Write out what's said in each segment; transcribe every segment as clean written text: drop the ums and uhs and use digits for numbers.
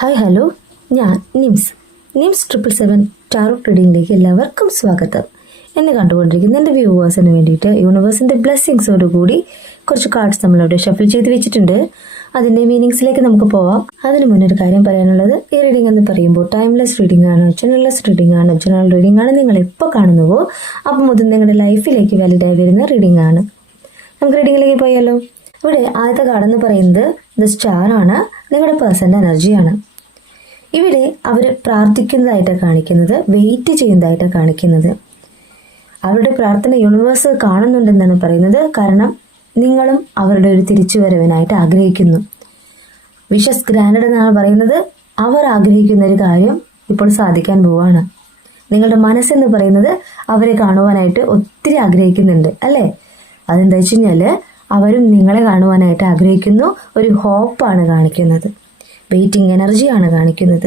Hi hello, ഞാൻ nymphs 777 tarot റീഡിങ്ങിലേക്ക് എല്ലാവർക്കും സ്വാഗതം. എന്നെ കണ്ടുകൊണ്ടിരിക്കുന്ന എൻ്റെ വ്യൂവേഴ്സിന് വേണ്ടിയിട്ട് യൂണിവേഴ്സിൻ്റെ ബ്ലെസ്സിങ്സോടുകൂടി കുറച്ച് കാർഡ്സ് നമ്മളവിടെ ഷഫിൾ ചെയ്ത് വെച്ചിട്ടുണ്ട്. അതിൻ്റെ മീനിങ്സിലേക്ക് നമുക്ക് പോവാം. അതിന് മുന്നേ ഒരു കാര്യം പറയാനുള്ളത്, ഈ റീഡിംഗ് എന്ന് പറയുമ്പോൾ ടൈംലെസ് റീഡിംഗ് ആണ്, ജനറൽലെസ് റീഡിംഗ് ആണ്. ജനറൽ റീഡിംഗ് ആണ് നിങ്ങൾ എപ്പോൾ കാണുന്നുവോ അപ്പം മുതൽ നിങ്ങളുടെ ലൈഫിലേക്ക് വാലിഡായി വരുന്ന റീഡിംഗ് ആണ്. നമുക്ക് റീഡിങ്ങിലേക്ക് പോയാലോ. ഇവിടെ ആദ്യത്തെ കാർഡ് എന്ന് പറയുന്നത് ദ സ്റ്റാർ ആണ്, നിങ്ങളുടെ പേഴ്സൻ്റെ എനർജിയാണ്. ഇവിടെ അവർ പ്രാർത്ഥിക്കുന്നതായിട്ടാണ് കാണിക്കുന്നത്, വെയിറ്റ് ചെയ്യുന്നതായിട്ടാണ് കാണിക്കുന്നത്. അവരുടെ പ്രാർത്ഥന യൂണിവേഴ്സ് കാണുന്നുണ്ടെന്നാണ് പറയുന്നത്. കാരണം നിങ്ങളും അവരുടെ ഒരു തിരിച്ചുവരവിനായിട്ട് ആഗ്രഹിക്കുന്നു. വിഷസ് ഗ്രാൻഡഡ് എന്നാണ് പറയുന്നത്. അവർ ആഗ്രഹിക്കുന്ന ഒരു കാര്യം ഇപ്പോൾ സാധിക്കാൻ പോവാണ്. നിങ്ങളുടെ മനസ്സെന്ന് പറയുന്നത് അവരെ കാണുവാനായിട്ട് ഒത്തിരി ആഗ്രഹിക്കുന്നുണ്ട് അല്ലേ? അതെന്താ വെച്ച് കഴിഞ്ഞാൽ അവരും നിങ്ങളെ കാണുവാനായിട്ട് ആഗ്രഹിക്കുന്നു. ഒരു ഹോപ്പാണ് കാണിക്കുന്നത്, വെയിറ്റിംഗ് എനർജിയാണ് കാണിക്കുന്നത്.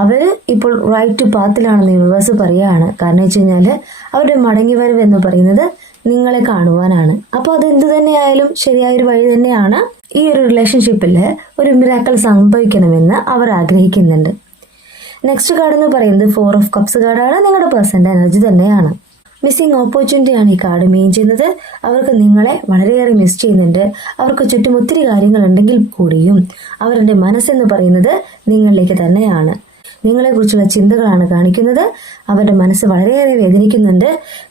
അവർ ഇപ്പോൾ റൈറ്റ് പാത്തിലാണെന്ന് യൂണിവേഴ്സ് പറയുകയാണ്. കാരണം വെച്ച് കഴിഞ്ഞാൽ അവരുടെ മടങ്ങി വരവ് എന്ന് പറയുന്നത് നിങ്ങളെ കാണുവാനാണ്. അപ്പോൾ അത് എന്ത് തന്നെയായാലും ശരിയായൊരു വഴി തന്നെയാണ്. ഈ ഒരു റിലേഷൻഷിപ്പിൽ ഒരു മിറാക്കിൾ സംഭവിക്കണമെന്ന് അവർ ആഗ്രഹിക്കുന്നുണ്ട്. നെക്സ്റ്റ് കാർഡ് എന്ന് പറയുന്നത് 4 ഓഫ് കപ്സ് കാർഡാണ്, നിങ്ങളുടെ പേഴ്സൻ്റെ എനർജി തന്നെയാണ്. മിസ്സിംഗ് ഓപ്പർച്യൂണിറ്റിയാണ് ഈ കാർഡ് മെയിൻ ചെയ്യുന്നത്. അവർക്ക് നിങ്ങളെ വളരെയേറെ മിസ് ചെയ്യുന്നുണ്ട്. അവർക്ക് ചുറ്റും ഒത്തിരി കാര്യങ്ങളുണ്ടെങ്കിൽ കൂടിയും അവരുടെ മനസ്സെന്ന് പറയുന്നത് നിങ്ങളിലേക്ക് തന്നെയാണ്. നിങ്ങളെക്കുറിച്ചുള്ള ചിന്തകളാണ് കാണിക്കുന്നത്. അവരുടെ മനസ്സ് വളരെയേറെ വേദനിക്കുന്നുണ്ട്.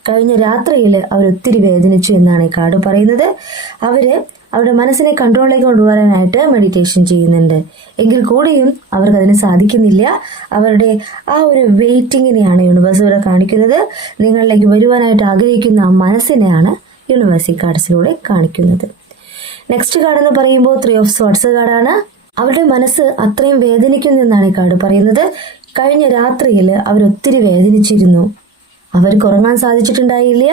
കഴിഞ്ഞ രാത്രിയിൽ അവരൊത്തിരി വേദനിച്ചു എന്നാണ് ഈ കാർഡ് പറയുന്നത്. അവരുടെ മനസ്സിനെ കൺട്രോളിലേക്ക് കൊണ്ടുവരാനായിട്ട് മെഡിറ്റേഷൻ ചെയ്യുന്നുണ്ട്. എങ്കിൽ കൂടിയും അവർക്കതിന് സാധിക്കുന്നില്ല. അവരുടെ ആ ഒരു വെയിറ്റിങ്ങിനെയാണ് യൂണിവേഴ്സ് ഇവിടെ കാണിക്കുന്നത്. നിങ്ങളിലേക്ക് വരുവാനായിട്ട് ആഗ്രഹിക്കുന്ന ആ മനസ്സിനെയാണ് യൂണിവേഴ്സ് ഈ കാർഡ്സിലൂടെ കാണിക്കുന്നത്. നെക്സ്റ്റ് കാർഡ് എന്ന് പറയുമ്പോൾ 3 ഓഫ് സ്വർഡ്സ് കാർഡാണ്. അവരുടെ മനസ്സ് അത്രയും വേദനിക്കുന്നു എന്നാണ് ഈ കാർഡ് പറയുന്നത്. കഴിഞ്ഞ രാത്രിയിൽ അവരൊത്തിരി വേദനിച്ചിരുന്നു. അവർക്ക് ഉറങ്ങാൻ സാധിച്ചിട്ടുണ്ടായില്ല.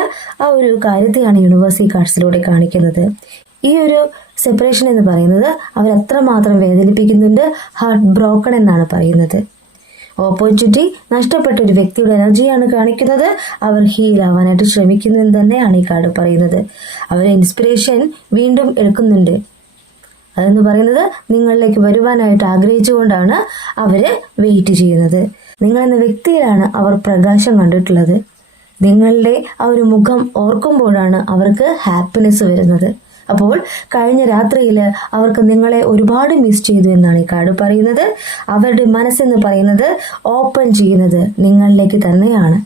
ആ ഒരു കാര്യത്തെയാണ് യൂണിവേഴ്സ് ഈ കാർഡ്സിലൂടെ കാണിക്കുന്നത്. ഈ ഒരു സെപ്പറേഷൻ എന്ന് പറയുന്നത് അവരത്രമാത്രം വേദനിപ്പിക്കുന്നുണ്ട്. ഹാർട്ട് ബ്രോക്കൺ എന്നാണ് പറയുന്നത്. ഓപ്പർച്യൂണിറ്റി നഷ്ടപ്പെട്ട ഒരു വ്യക്തിയുടെ എനർജിയാണ് കാണിക്കുന്നത്. അവർ ഹീൽ ആവാനായിട്ട് ശ്രമിക്കുന്നു എന്ന് തന്നെയാണ് ഈ കാർഡ് പറയുന്നത്. അവരെ ഇൻസ്പിറേഷൻ വീണ്ടും എടുക്കുന്നുണ്ട്. അതെന്ന് പറയുന്നത് നിങ്ങളിലേക്ക് വരുവാനായിട്ട് ആഗ്രഹിച്ചുകൊണ്ടാണ് അവര് വെയിറ്റ് ചെയ്യുന്നത്. നിങ്ങളെന്ന വ്യക്തിയിലാണ് അവർ പ്രകാശം കണ്ടിട്ടുള്ളത്. നിങ്ങളുടെ ആ ഒരു മുഖം ഓർക്കുമ്പോഴാണ് അവർക്ക് ഹാപ്പിനെസ് വരുന്നത്. അപ്പോൾ കഴിഞ്ഞ രാത്രിയിൽ അവർക്ക് നിങ്ങളെ ഒരുപാട് മിസ് ചെയ്തു എന്നാണ് ഈ കാർഡ് പറയുന്നത്. അവരുടെ മനസ്സെന്ന് പറയുന്നത് ഓപ്പൺ ചെയ്യുന്നത് നിങ്ങളിലേക്ക് തന്നെയാണ്.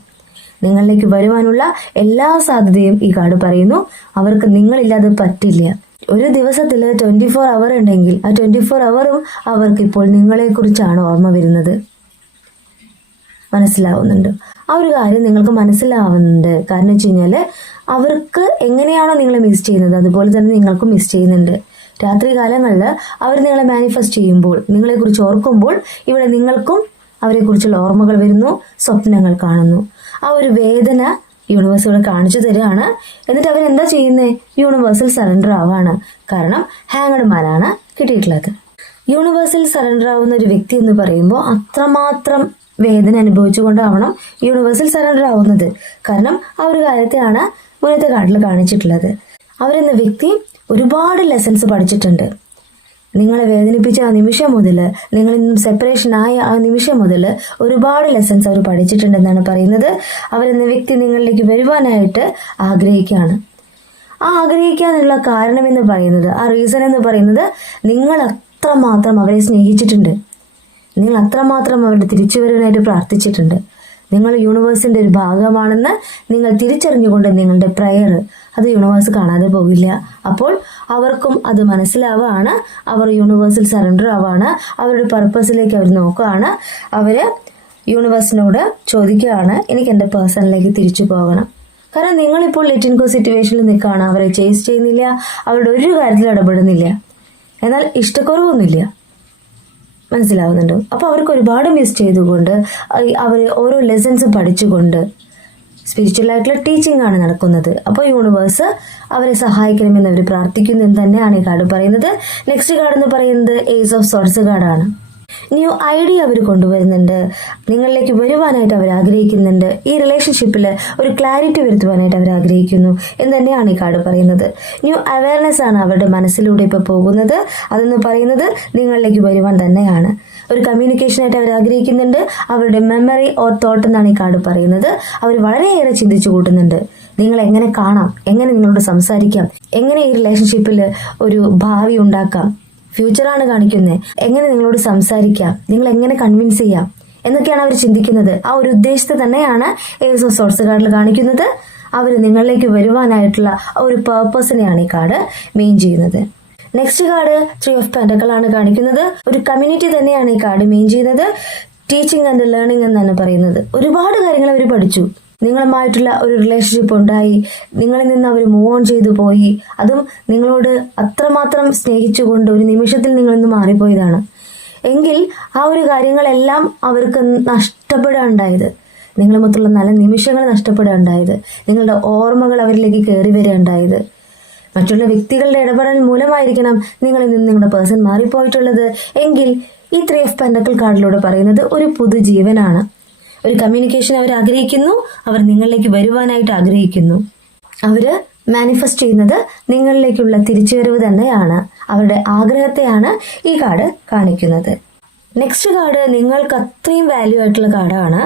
നിങ്ങളിലേക്ക് വരുവാനുള്ള എല്ലാ സാധ്യതയും ഈ കാർഡ് പറയുന്നു. അവർക്ക് നിങ്ങളില്ലാതെ പറ്റില്ല. ഒരു ദിവസത്തിൽ 24 അവർ ഉണ്ടെങ്കിൽ ആ 24 അവറും അവർക്ക് ഇപ്പോൾ നിങ്ങളെക്കുറിച്ചാണ് ഓർമ്മ വരുന്നത്. മനസ്സിലാവുന്നുണ്ട്? ആ ഒരു കാര്യം നിങ്ങൾക്ക് മനസ്സിലാവുന്നുണ്ട്. കാരണം വെച്ച് കഴിഞ്ഞാൽ അവർക്ക് എങ്ങനെയാണോ നിങ്ങളെ മിസ് ചെയ്യുന്നത് അതുപോലെ തന്നെ നിങ്ങൾക്കും മിസ് ചെയ്യുന്നുണ്ട്. രാത്രി കാലങ്ങളിൽ അവർ നിങ്ങളെ മാനിഫെസ്റ്റ് ചെയ്യുമ്പോൾ, നിങ്ങളെക്കുറിച്ച് ഓർക്കുമ്പോൾ ഇവിടെ നിങ്ങൾക്കും അവരെക്കുറിച്ചുള്ള ഓർമ്മകൾ വരുന്നു, സ്വപ്നങ്ങൾ കാണുന്നു. ആ ഒരു വേദന യൂണിവേഴ്സ് ഇവിടെ കാണിച്ചു തരികയാണ്. എന്നിട്ട് അവരെന്താ ചെയ്യുന്നത്? യൂണിവേഴ്സിൽ സറണ്ടർ ആവാണ്. കാരണം ഹാങ്ഡ് മാനാണ് കിട്ടിയിട്ടുള്ളത്. യൂണിവേഴ്സിൽ സറണ്ടർ ആവുന്ന ഒരു വ്യക്തി എന്ന് പറയുമ്പോൾ അത്രമാത്രം വേദന അനുഭവിച്ചുകൊണ്ടാവണം യൂണിവേഴ്സിൽ സറണ്ടർ ആവുന്നത്. കാരണം ആ ഒരു കാര്യത്തെയാണ് മുന്നത്തെ കാർഡിൽ കാണിച്ചിട്ടുള്ളത്. അവരെന്ന വ്യക്തി ഒരുപാട് ലെസൺസ് പഠിച്ചിട്ടുണ്ട്. നിങ്ങളെ വേദനിപ്പിച്ച ആ നിമിഷം മുതൽ, നിങ്ങളിൽ നിന്നും സെപ്പറേഷൻ ആയ ആ നിമിഷം മുതൽ ഒരുപാട് ലെസൺസ് അവർ പഠിച്ചിട്ടുണ്ടെന്നാണ് പറയുന്നത്. അവരെന്ന വ്യക്തി നിങ്ങളിലേക്ക് വരുവാനായിട്ട് ആഗ്രഹിക്കുകയാണ്. ആ ആഗ്രഹിക്കാനുള്ള കാരണം എന്ന് പറയുന്നത്, ആ റീസൺ എന്ന് പറയുന്നത്, നിങ്ങൾ അത്രമാത്രം അവരെ സ്നേഹിച്ചിട്ടുണ്ട്. നിങ്ങൾ അത്രമാത്രം അവരുടെ തിരിച്ചുവരവിനായിട്ട് പ്രാർത്ഥിച്ചിട്ടുണ്ട്. നിങ്ങൾ യൂണിവേഴ്സിന്റെ ഒരു ഭാഗമാണെന്ന് നിങ്ങൾ തിരിച്ചറിഞ്ഞുകൊണ്ട് നിങ്ങളുടെ പ്രയർ അത് യൂണിവേഴ്സ് കാണാതെ പോകില്ല. അപ്പോൾ അവർക്കും അത് മനസ്സിലാവുകയാണ്. അവർ യൂണിവേഴ്സിൽ സറണ്ടർ ആവുകയാണ്. അവരുടെ പർപ്പസിലേക്ക് അവർ നോക്കുകയാണ്. അവര് യൂണിവേഴ്സിനോട് ചോദിക്കുകയാണ്, എനിക്ക് എൻ്റെ പേഴ്സണിലേക്ക് തിരിച്ചു പോകണം. കാരണം നിങ്ങളിപ്പോൾ ലെറ്റ് ഗോ സിറ്റുവേഷനിൽ നിൽക്കുകയാണ്. അവരെ ചേസ് ചെയ്യുന്നില്ല, അവരുടെ ഒരു കാര്യത്തിൽ ഇടപെടുന്നില്ല. എന്നാൽ ഇഷ്ടക്കുറവൊന്നുമില്ല. മനസ്സിലാവുന്നുണ്ടോ? അപ്പോൾ അവർക്ക് ഒരുപാട് മിസ് ചെയ്തുകൊണ്ട് അവർ ഓരോ ലെസൺസ് പഠിച്ചുകൊണ്ട് സ്പിരിച്വൽ ആയിട്ടുള്ള ടീച്ചിങ് ആണ് നടക്കുന്നത്. അപ്പോൾ യൂണിവേഴ്സ് അവരെ സഹായിക്കണമെന്ന് അവർ പ്രാർത്ഥിക്കുന്നു എന്ന് തന്നെയാണ് ഈ കാർഡ് പറയുന്നത്. നെക്സ്റ്റ് കാർഡ് എന്ന് പറയുന്നത് ഏസ് ഓഫ് സോർഡ്സ് കാർഡാണ്. ന്യൂ ഐഡിയ അവർ കൊണ്ടുവരുന്നുണ്ട്, നിങ്ങളിലേക്ക് വരുവാനായിട്ട് അവർ ആഗ്രഹിക്കുന്നുണ്ട്. ഈ റിലേഷൻഷിപ്പിൽ ഒരു ക്ലാരിറ്റി വരുത്തുവാനായിട്ട് അവർ ആഗ്രഹിക്കുന്നു എന്ന് തന്നെയാണ് ഈ കാർഡ് പറയുന്നത്. ന്യൂ അവയർനെസ് ആണ് അവരുടെ മനസ്സിലൂടെ ഇപ്പോൾ പോകുന്നത്. അതെന്ന് പറയുന്നത് നിങ്ങളിലേക്ക് വരുവാൻ തന്നെയാണ്. ഒരു കമ്മ്യൂണിക്കേഷനായിട്ട് അവർ ആഗ്രഹിക്കുന്നുണ്ട്. അവരുടെ മെമ്മറി ഓർ തോട്ട് എന്നാണ് ഈ കാർഡ് പറയുന്നത്. അവർ വളരെയേറെ ചിന്തിച്ചു കൂട്ടുന്നുണ്ട്. നിങ്ങൾ എങ്ങനെ കാണാം, എങ്ങനെ നിങ്ങളോട് സംസാരിക്കാം, എങ്ങനെ ഈ റിലേഷൻഷിപ്പിൽ ഒരു ഭാവി ഉണ്ടാക്കാം, ഫ്യൂച്ചറാണ് കാണിക്കുന്നത്, എങ്ങനെ നിങ്ങളോട് സംസാരിക്കാം, നിങ്ങൾ എങ്ങനെ കൺവിൻസ് ചെയ്യാം എന്നൊക്കെയാണ് അവർ ചിന്തിക്കുന്നത്. ആ ഒരു ഉദ്ദേശത്തെ തന്നെയാണ് ഏസ് ഓഫ് സോർട്സ് കാർഡിൽ കാണിക്കുന്നത്. അവർ നിങ്ങളിലേക്ക് വരുവാനായിട്ടുള്ള ഒരു പേർപ്പസിനെയാണ് ഈ കാർഡ് മെയിൻ ചെയ്യുന്നത്. നെക്സ്റ്റ് കാർഡ് 3 ഓഫ് പെന്റക്കിൾ ആണ് കാണിക്കുന്നത്. ഒരു കമ്മ്യൂണിറ്റി തന്നെയാണ് ഈ കാർഡ് മെയിൻ ചെയ്യുന്നത്. ടീച്ചിങ് ആൻഡ് ലേണിംഗ് എന്നാണ് പറയുന്നത്. ഒരുപാട് കാര്യങ്ങൾ അവർ പഠിച്ചു. നിങ്ങളുമായിട്ടുള്ള ഒരു റിലേഷൻഷിപ്പ് ഉണ്ടായി, നിങ്ങളിൽ നിന്ന് അവർ മൂവ് ഓൺ ചെയ്തു പോയി. അതും നിങ്ങളോട് അത്രമാത്രം സ്നേഹിച്ചുകൊണ്ട് ഒരു നിമിഷത്തിൽ നിങ്ങളിൽ നിന്ന് മാറിപ്പോയതാണ്. എങ്കിൽ ആ ഒരു കാര്യങ്ങളെല്ലാം അവർക്ക് നഷ്ടപ്പെടുകയുണ്ടായത്. നിങ്ങളുമൊത്തുള്ള നല്ല നിമിഷങ്ങൾ നഷ്ടപ്പെടുകയുണ്ടായത്. നിങ്ങളുടെ ഓർമ്മകൾ അവരിലേക്ക് കയറി വരികയുണ്ടായത്. മറ്റുള്ള വ്യക്തികളുടെ ഇടപെടൽ മൂലമായിരിക്കണം നിങ്ങളിൽ നിന്ന് നിങ്ങളുടെ പേഴ്സൺ മാറിപ്പോയിട്ടുള്ളത്. എങ്കിൽ ഈ 3 ഓഫ് പെന്റക്കിൾ കാർഡിലൂടെ പറയുന്നത് ഒരു പുതുജീവനാണ്. ഒരു കമ്മ്യൂണിക്കേഷൻ അവർ ആഗ്രഹിക്കുന്നു. അവർ നിങ്ങളിലേക്ക് വരുവാനായിട്ട് ആഗ്രഹിക്കുന്നു. അവര് മാനിഫെസ്റ്റ് ചെയ്യുന്നത് നിങ്ങളിലേക്കുള്ള തിരിച്ചുവരവ് തന്നെയാണ്. അവരുടെ ആഗ്രഹത്തെയാണ് ഈ കാർഡ് കാണിക്കുന്നത്. നെക്സ്റ്റ് കാർഡ് നിങ്ങൾക്ക് അത്രയും വാല്യൂ ആയിട്ടുള്ള കാർഡാണ്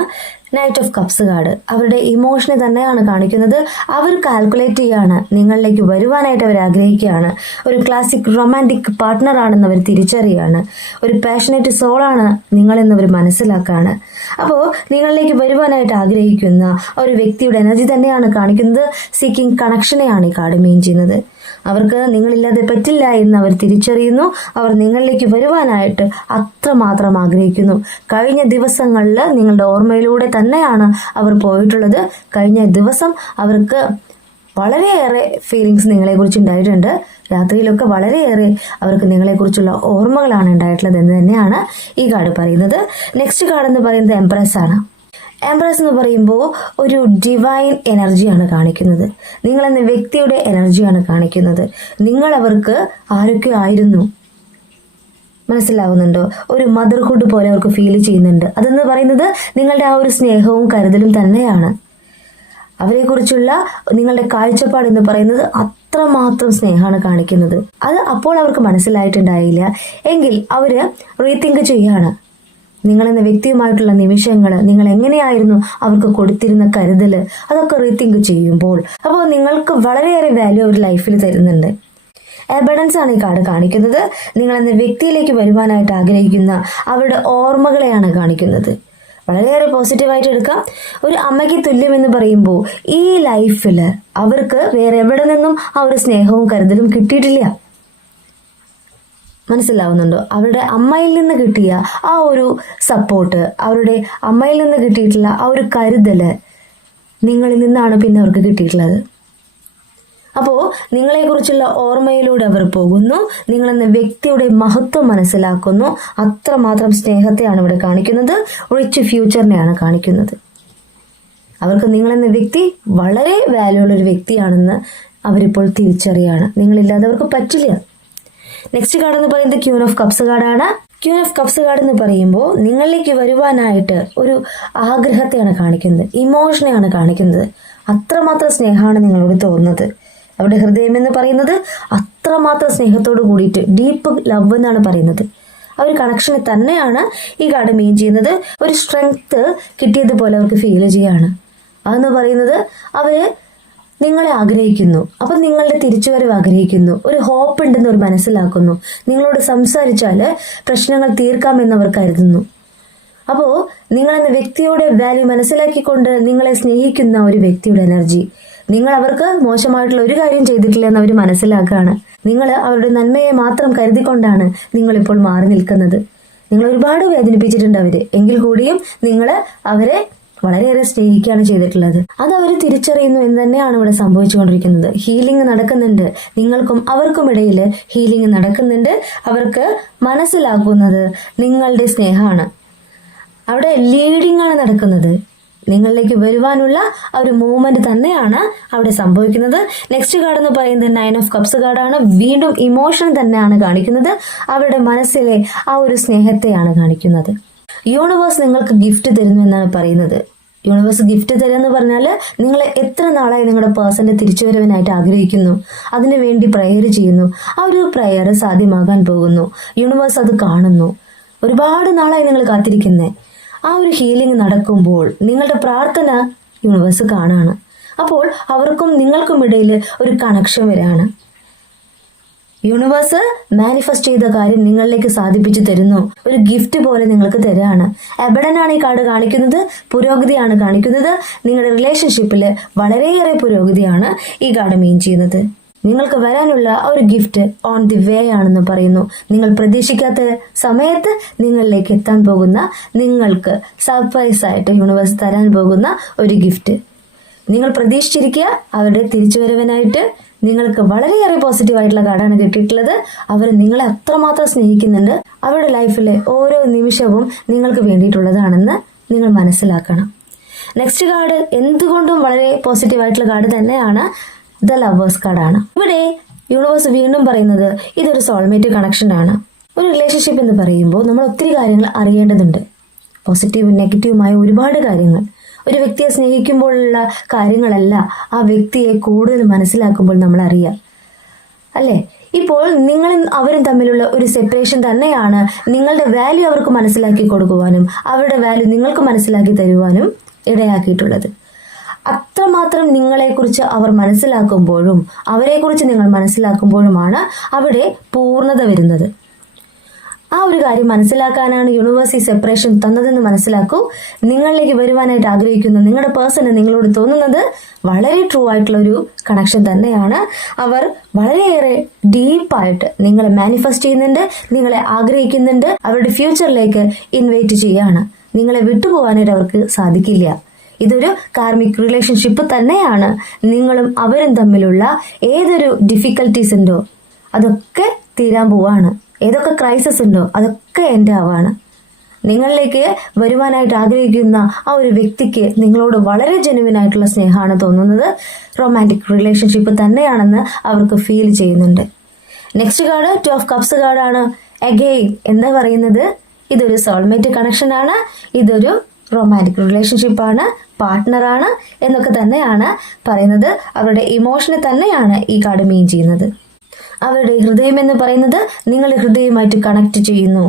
നൈറ്റ് ഓഫ് കപ്സ് കാർഡ്. അവരുടെ ഇമോഷനെ തന്നെയാണ് കാണിക്കുന്നത്. അവർ കാൽക്കുലേറ്റ് ചെയ്യാണ്, നിങ്ങളിലേക്ക് വരുവാനായിട്ട് അവർ ആഗ്രഹിക്കുകയാണ്. ഒരു ക്ലാസിക് റൊമാൻറ്റിക് പാർട്ട്ണർ ആണെന്ന് അവർ തിരിച്ചറിയാണ്. ഒരു പാഷനേറ്റ് സോളാണ് നിങ്ങളെന്നവർ മനസ്സിലാക്കുകയാണ്. അപ്പോൾ നിങ്ങളിലേക്ക് വരുവാനായിട്ട് ആഗ്രഹിക്കുന്ന ഒരു വ്യക്തിയുടെ എനർജി തന്നെയാണ് കാണിക്കുന്നത്. സീക്കിംഗ് കണക്ഷനെയാണ് ഈ കാർഡ് മെയിൻ ചെയ്യുന്നത്. അവർക്ക് നിങ്ങളില്ലാതെ പറ്റില്ല എന്ന് അവർ തിരിച്ചറിയുന്നു. അവർ നിങ്ങളിലേക്ക് വരുവാനായിട്ട് അത്രമാത്രം ആഗ്രഹിക്കുന്നു. കഴിഞ്ഞ ദിവസങ്ങളിൽ നിങ്ങളുടെ ഓർമ്മയിലൂടെ തന്നെയാണ് അവർ പോയിട്ടുള്ളത്. കഴിഞ്ഞ ദിവസം അവർക്ക് വളരെയേറെ ഫീലിങ്സ് നിങ്ങളെക്കുറിച്ച് ഉണ്ടായിട്ടുണ്ട്. രാത്രിയിലൊക്കെ വളരെയേറെ അവർക്ക് നിങ്ങളെക്കുറിച്ചുള്ള ഓർമ്മകളാണ് ഉണ്ടായിട്ടുള്ളത് എന്ന് തന്നെയാണ് ഈ കാർഡ് പറയുന്നത്. നെക്സ്റ്റ് കാർഡ് എന്ന് പറയുന്നത് എംപ്രസ് ആണ്. എംപ്രസ് എന്ന് പറയുമ്പോൾ ഒരു ഡിവൈൻ എനർജിയാണ് കാണിക്കുന്നത്. നിങ്ങളെന്ന വ്യക്തിയുടെ എനർജിയാണ് കാണിക്കുന്നത്. നിങ്ങൾ അവർക്ക് ആരൊക്കെ ആയിരുന്നു, മനസ്സിലാവുന്നുണ്ടോ? ഒരു മദർഹുഡ് പോലെ അവർക്ക് ഫീൽ ചെയ്യുന്നുണ്ട്. അതെന്ന് പറയുന്നത് നിങ്ങളുടെ ആ ഒരു സ്നേഹവും കരുതലും തന്നെയാണ്. അവരെക്കുറിച്ചുള്ള നിങ്ങളുടെ കാഴ്ചപ്പാട് എന്ന് പറയുന്നത് അത്രമാത്രം സ്നേഹമാണ് കാണിക്കുന്നത്. അത് അപ്പോൾ അവർക്ക് മനസ്സിലായിട്ടുണ്ടായില്ല. എങ്കിൽ അവര് റീതിങ്ക് ചെയ്യാണ്. നിങ്ങളെന്ന വ്യക്തിയുമായിട്ടുള്ള നിമിഷങ്ങൾ, നിങ്ങൾ എങ്ങനെയായിരുന്നു അവർക്ക് കൊടുത്തിരുന്ന കരുതല്, അതൊക്കെ റീതിങ്ക് ചെയ്യുമ്പോൾ അപ്പോൾ നിങ്ങൾക്ക് വളരെയേറെ വാല്യൂ അവർ ലൈഫിൽ തരുന്നുണ്ട്. എബഡൻസ് ആണ് ഈ കാർഡ് കാണിക്കുന്നത്. നിങ്ങളെന്ന വ്യക്തിയിലേക്ക് വരുവാനായിട്ട് ആഗ്രഹിക്കുന്ന അവരുടെ ഓർമ്മകളെയാണ് കാണിക്കുന്നത്. വളരെയേറെ പോസിറ്റീവായിട്ട് എടുക്കാം. ഒരു അമ്മയ്ക്ക് തുല്യമെന്ന് പറയുമ്പോൾ ഈ ലൈഫിൽ അവർക്ക് വേറെ എവിടെ നിന്നും ആ ഒരു സ്നേഹവും കരുതലും കിട്ടിയിട്ടില്ല. മനസ്സിലാവുന്നുണ്ടോ? അവരുടെ അമ്മയിൽ നിന്ന് കിട്ടിയ ആ ഒരു സപ്പോർട്ട്, അവരുടെ അമ്മയിൽ നിന്ന് കിട്ടിയിട്ടുള്ള ആ ഒരു കരുതല് നിങ്ങളിൽ നിന്നാണ് പിന്നെ അവർക്ക് കിട്ടിയിട്ടുള്ളത്. അപ്പോൾ നിങ്ങളെക്കുറിച്ചുള്ള ഓർമ്മയിലൂടെ അവർ പോകുന്നു. നിങ്ങളെന്ന വ്യക്തിയുടെ മഹത്വം മനസ്സിലാക്കുന്നു. അത്രമാത്രം സ്നേഹത്തെയാണ് ഇവിടെ കാണിക്കുന്നത്. റിച്ച് ഫ്യൂച്ചറിനെയാണ് കാണിക്കുന്നത്. അവർക്ക് നിങ്ങളെന്ന വ്യക്തി വളരെ വാല്യൂ ഉള്ള ഒരു വ്യക്തിയാണെന്ന് അവരിപ്പോൾ തിരിച്ചറിയാണ്. നിങ്ങളില്ലാതെ അവർക്ക് പറ്റില്ല. നെക്സ്റ്റ് കാർഡ് എന്ന് പറയുന്നത് ക്യൂൻ ഓഫ് കപ്സ് കാർഡാണ്. ക്യൂൻ ഓഫ് കപ്സ് കാർഡ് എന്ന് പറയുമ്പോൾ നിങ്ങളിലേക്ക് വരുവാനായിട്ട് ഒരു ആഗ്രഹത്തെയാണ് കാണിക്കുന്നത്. ഇമോഷനെയാണ് കാണിക്കുന്നത്. അത്രമാത്രം സ്നേഹമാണ് നിങ്ങളോട് തോന്നുന്നത്. അവരുടെ ഹൃദയം എന്ന് പറയുന്നത് അത്രമാത്രം സ്നേഹത്തോട് കൂടിയിട്ട് ഡീപ്പ് ലവ് എന്നാണ് പറയുന്നത്. ആ ഒരു കണക്ഷനെ തന്നെയാണ് ഈ കാർഡ് മെയിൻ ചെയ്യുന്നത്. ഒരു സ്ട്രെങ്ത് കിട്ടിയതുപോലെ അവർക്ക് ഫീൽ ചെയ്യാണ്. അതെന്ന് പറയുന്നത് അവര് നിങ്ങളെ ആഗ്രഹിക്കുന്നു. അപ്പം നിങ്ങളുടെ തിരിച്ചുവരവ് ആഗ്രഹിക്കുന്നു. ഒരു ഹോപ്പ് ഉണ്ടെന്ന് അവർ മനസ്സിലാക്കുന്നു. നിങ്ങളോട് സംസാരിച്ചാൽ പ്രശ്നങ്ങൾ തീർക്കാമെന്ന് അവർ കരുതുന്നു. അപ്പോൾ നിങ്ങളെന്ന വ്യക്തിയുടെ വാല്യൂ മനസ്സിലാക്കിക്കൊണ്ട് നിങ്ങളെ സ്നേഹിക്കുന്ന ഒരു വ്യക്തിയുടെ എനർജി, നിങ്ങൾ അവർക്ക് മോശമായിട്ടുള്ള ഒരു കാര്യം ചെയ്തിട്ടില്ല എന്ന് അവർ മനസ്സിലാക്കുകയാണ്. നിങ്ങൾ അവരുടെ നന്മയെ മാത്രം കരുതിക്കൊണ്ടാണ് നിങ്ങളിപ്പോൾ മാറി നിൽക്കുന്നത്. നിങ്ങൾ ഒരുപാട് വേദനിപ്പിച്ചിട്ടുണ്ട് അവര്. എങ്കിൽ കൂടിയും നിങ്ങൾ അവരെ വളരെയേറെ സ്നേഹിക്കുകയാണ് ചെയ്തിട്ടുള്ളത്. അത് അവർ തിരിച്ചറിയുന്നു എന്ന് തന്നെയാണ് ഇവിടെ സംഭവിച്ചുകൊണ്ടിരിക്കുന്നത്. ഹീലിംഗ് നടക്കുന്നുണ്ട്. നിങ്ങൾക്കും അവർക്കും ഇടയിൽ ഹീലിംഗ് നടക്കുന്നുണ്ട്. അവർക്ക് മനസ്സിലാക്കുന്നത് നിങ്ങളുടെ സ്നേഹമാണ്. അവിടെ ലീഡിംഗ് ആണ് നടക്കുന്നത്. നിങ്ങളിലേക്ക് വരുവാനുള്ള ആ ഒരു മൂവ്മെന്റ് തന്നെയാണ് അവിടെ സംഭവിക്കുന്നത്. നെക്സ്റ്റ് കാർഡ് എന്ന് പറയുന്നത് 9 ഓഫ് കപ്സ് കാർഡാണ്. വീണ്ടും ഇമോഷൻ തന്നെയാണ് കാണിക്കുന്നത്. അവരുടെ മനസ്സിലെ ആ ഒരു സ്നേഹത്തെയാണ് കാണിക്കുന്നത്. യൂണിവേഴ്സ് നിങ്ങൾക്ക് ഗിഫ്റ്റ് തരുന്നു എന്നാണ് പറയുന്നത്. യൂണിവേഴ്സ് ഗിഫ്റ്റ് തരുമെന്ന് പറഞ്ഞാൽ നിങ്ങൾ എത്ര നാളായി നിങ്ങളുടെ പേഴ്സന്റെ തിരിച്ചുവരവിനായിട്ട് ആഗ്രഹിക്കുന്നു, അതിനു വേണ്ടി പ്രയർ ചെയ്യുന്നു. ആ ഒരു പ്രയർ സാധ്യമാകാൻ പോകുന്നു. യൂണിവേഴ്സ് അത് കാണുന്നു. ഒരുപാട് നാളായി നിങ്ങൾ കാത്തിരിക്കുന്നേ. ആ ഒരു ഹീലിംഗ് നടക്കുമ്പോൾ നിങ്ങളുടെ പ്രാർത്ഥന യൂണിവേഴ്സ് കാണാണ്. അപ്പോൾ അവർക്കും നിങ്ങൾക്കും ഇടയിൽ ഒരു കണക്ഷൻ വരാണ്. യൂണിവേഴ്സ് മാനിഫെസ്റ്റ് ചെയ്ത കാര്യം നിങ്ങളിലേക്ക് സാധിപ്പിച്ചു തരുന്നു. ഒരു ഗിഫ്റ്റ് പോലെ നിങ്ങൾക്ക് തരാണ്. എബഡനാണ് ഈ കാർഡ് കാണിക്കുന്നത്. പുരോഗതിയാണ് കാണിക്കുന്നത്. നിങ്ങളുടെ റിലേഷൻഷിപ്പിൽ വളരെയേറെ പുരോഗതിയാണ് ഈ കാർഡ് മീൻ ചെയ്യുന്നത്. നിങ്ങൾക്ക് വരാനുള്ള ഒരു ഗിഫ്റ്റ് ഓൺ ദി വേ ആണെന്ന് പറയുന്നു. നിങ്ങൾ പ്രതീക്ഷിക്കാത്ത സമയത്ത് നിങ്ങളിലേക്ക് എത്താൻ പോകുന്ന, നിങ്ങൾക്ക് സർപ്രൈസ് ആയിട്ട് യൂണിവേഴ്സ് തരാൻ പോകുന്ന ഒരു ഗിഫ്റ്റ്. നിങ്ങൾ പ്രതീക്ഷിച്ചിരിക്കുക അവരുടെ തിരിച്ചുവരവിനായിട്ട്. നിങ്ങൾക്ക് വളരെയേറെ പോസിറ്റീവായിട്ടുള്ള കാർഡാണ് കിട്ടിയിട്ടുള്ളത്. അവർ നിങ്ങളെ അത്രമാത്രം സ്നേഹിക്കുന്നുണ്ട്. അവരുടെ ലൈഫിലെ ഓരോ നിമിഷവും നിങ്ങൾക്ക് വേണ്ടിയിട്ടുള്ളതാണെന്ന് നിങ്ങൾ മനസ്സിലാക്കണം. നെക്സ്റ്റ് കാർഡ് എന്തുകൊണ്ടും വളരെ പോസിറ്റീവായിട്ടുള്ള കാർഡ് തന്നെയാണ്. ദ ലവേഴ്സ് കാർഡാണ്. ഇവിടെ യൂണിവേഴ്സ് വീണ്ടും പറയുന്നത് ഇതൊരു സോൾമേറ്റ് കണക്ഷൻ ആണ്. ഒരു റിലേഷൻഷിപ്പ് എന്ന് പറയുമ്പോൾ നമ്മൾ ഒത്തിരി കാര്യങ്ങൾ അറിയേണ്ടതുണ്ട്. പോസിറ്റീവും നെഗറ്റീവുമായ ഒരുപാട് കാര്യങ്ങൾ. ഒരു വ്യക്തിയെ സ്നേഹിക്കുമ്പോഴുള്ള കാര്യങ്ങളല്ല ആ വ്യക്തിയെ കൂടുതൽ മനസ്സിലാക്കുമ്പോൾ നമ്മൾ അറിയാം, അല്ലേ? ഇപ്പോൾ നിങ്ങളും അവരും തമ്മിലുള്ള ഒരു സെപ്പറേഷൻ തന്നെയാണ് നിങ്ങളുടെ വാല്യൂ അവർക്ക് മനസ്സിലാക്കി കൊടുക്കുവാനും അവരുടെ വാല്യൂ നിങ്ങൾക്ക് മനസ്സിലാക്കി തരുവാനും ഇടയാക്കിയിട്ടുള്ളത്. അത്രമാത്രം നിങ്ങളെക്കുറിച്ച് അവർ മനസ്സിലാക്കുമ്പോഴും അവരെക്കുറിച്ച് നിങ്ങൾ മനസ്സിലാക്കുമ്പോഴുമാണ് അവിടെ പൂർണ്ണത വരുന്നത്. ആ ഒരു കാര്യം മനസ്സിലാക്കാനാണ് യൂണിവേഴ്സ് ഈ സെപ്പറേഷൻ തന്നതെന്ന് മനസ്സിലാക്കൂ. നിങ്ങളിലേക്ക് വരുവാനായിട്ട് ആഗ്രഹിക്കുന്ന നിങ്ങളുടെ പേഴ്സണ് നിങ്ങളോട് തോന്നുന്നത് വളരെ ട്രൂ ആയിട്ടുള്ള ഒരു കണക്ഷൻ തന്നെയാണ്. അവർ വളരെയേറെ ഡീപ്പായിട്ട് നിങ്ങളെ മാനിഫെസ്റ്റ് ചെയ്യുന്നുണ്ട്, നിങ്ങളെ ആഗ്രഹിക്കുന്നുണ്ട്, അവരുടെ ഫ്യൂച്ചറിലേക്ക് ഇൻവൈറ്റ് ചെയ്യാണ്. നിങ്ങളെ വിട്ടുപോകാനായിട്ട് അവർക്ക് സാധിക്കില്ല. ഇതൊരു കാർമിക് റിലേഷൻഷിപ്പ് തന്നെയാണ്. നിങ്ങളും അവരും തമ്മിലുള്ള ഏതൊരു ഡിഫിക്കൽട്ടീസ് ഉണ്ടോ അതൊക്കെ തീരാൻ പോവാണ്. ഏതൊക്കെ ക്രൈസിസ് ഉണ്ടോ അതൊക്കെ എൻ്റെ ആവാണ്. നിങ്ങളിലേക്ക് വരുവാനായിട്ട് ആഗ്രഹിക്കുന്ന ആ ഒരു വ്യക്തിക്ക് നിങ്ങളോട് വളരെ ജെനുവിൻ ആയിട്ടുള്ള സ്നേഹമാണ് തോന്നുന്നത്. റൊമാൻറ്റിക് റിലേഷൻഷിപ്പ് തന്നെയാണെന്ന് അവർക്ക് ഫീൽ ചെയ്യുന്നുണ്ട്. നെക്സ്റ്റ് കാർഡ് 2 ഓഫ് കപ്സ് കാർഡാണ്. അഗെയിൻ എന്താ പറയുന്നത്? ഇതൊരു സോൾമേറ്റ് കണക്ഷൻ ആണ്. ഇതൊരു റൊമാൻറ്റിക് റിലേഷൻഷിപ്പാണ്, പാർട്ട്ണറാണ് എന്നൊക്കെ തന്നെയാണ് പറയുന്നത്. അവരുടെ ഇമോഷനെ തന്നെയാണ് ഈ കാർഡ് മീൻ ചെയ്യുന്നത്. അവരുടെ ഹൃദയം എന്ന് പറയുന്നത് നിങ്ങളുടെ ഹൃദയവുമായിട്ട് കണക്ട് ചെയ്യുന്നു.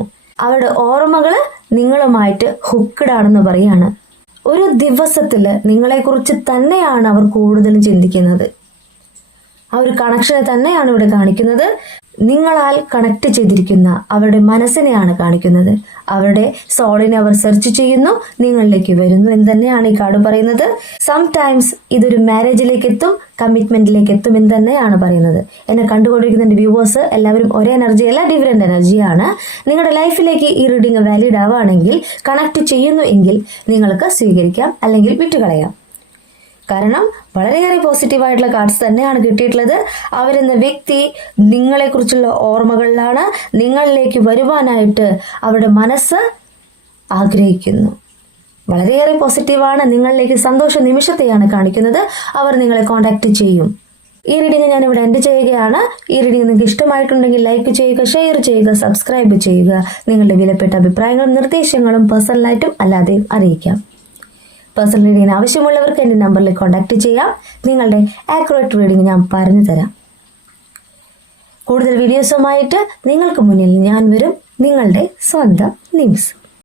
അവരുടെ ഓർമ്മകൾ നിങ്ങളുമായിട്ട് ഹുക്ക്ഡ് ആണെന്ന് പറയാണ്. ഒരു ദിവസത്തിൽ നിങ്ങളെക്കുറിച്ച് തന്നെയാണ് അവർ കൂടുതലും ചിന്തിക്കുന്നത്. ആ ഒരു കണക്ഷനെ തന്നെയാണ് ഇവിടെ കാണിക്കുന്നത്. നിങ്ങളാൽ കണക്ട് ചെയ്തിരിക്കുന്ന അവരുടെ മനസ്സിനെയാണ് കാണിക്കുന്നത്. അവരുടെ സോളിനെ അവർ സെർച്ച് ചെയ്യുന്നു, നിങ്ങളിലേക്ക് വരുന്നു എന്ന് തന്നെയാണ് ഈ കാർഡ് പറയുന്നത്. സംടൈംസ് ഇതൊരു മാരേജിലേക്ക് എത്തും, കമ്മിറ്റ്മെന്റിലേക്ക് എത്തും എന്ന് തന്നെയാണ് പറയുന്നത്. എന്നെ കണ്ടുകൊണ്ടിരിക്കുന്ന വ്യൂവേഴ്സ് എല്ലാവരും ഒരേ എനർജി അല്ല, ഡിഫറെന്റ് എനർജിയാണ്. നിങ്ങളുടെ ലൈഫിലേക്ക് ഈ റീഡിംഗ് വാലിഡ് ആവുകയാണെങ്കിൽ, കണക്ട് ചെയ്യുന്നു എങ്കിൽ നിങ്ങൾക്ക് സ്വീകരിക്കാം, അല്ലെങ്കിൽ വിട്ടുകളയാം. കാരണം വളരെയേറെ പോസിറ്റീവായിട്ടുള്ള കാർഡ്സ് തന്നെയാണ് കിട്ടിയിട്ടുള്ളത്. അവരെന്ന വ്യക്തി നിങ്ങളെക്കുറിച്ചുള്ള ഓർമ്മകളിലാണ്. നിങ്ങളിലേക്ക് വരുവാനായിട്ട് അവരുടെ മനസ്സ് ആഗ്രഹിക്കുന്നു. വളരെയേറെ പോസിറ്റീവാണ്. നിങ്ങളിലേക്ക് സന്തോഷ നിമിഷത്തെയാണ് കാണിക്കുന്നത്. അവർ നിങ്ങളെ കോൺടാക്ട് ചെയ്യും. ഈ റീഡിംഗ് ഞാൻ ഇവിടെ എൻഡ് ചെയ്യുകയാണ്. ഈ റീഡിംഗ് നിങ്ങൾക്ക് ഇഷ്ടമായിട്ടുണ്ടെങ്കിൽ ലൈക്ക് ചെയ്യുക, ഷെയർ ചെയ്യുക, സബ്സ്ക്രൈബ് ചെയ്യുക. നിങ്ങളുടെ വിലപ്പെട്ട അഭിപ്രായങ്ങളും നിർദ്ദേശങ്ങളും പേഴ്സണലായിട്ടും അല്ലാതെയും അറിയിക്കാം. പേഴ്സണൽ റീഡിങ്ങിന് ആവശ്യമുള്ളവർക്ക് എൻ്റെ നമ്പറിൽ കോൺടാക്ട് ചെയ്യാം. നിങ്ങളുടെ ആക്യുറേറ്റ് റീഡിംഗ് ഞാൻ പറഞ്ഞു തരാം. കൂടുതൽ വീഡിയോസുമായിട്ട് നിങ്ങൾക്ക് മുന്നിൽ ഞാൻ വരും. നിങ്ങളുടെ സ്വന്തം നിംസ്.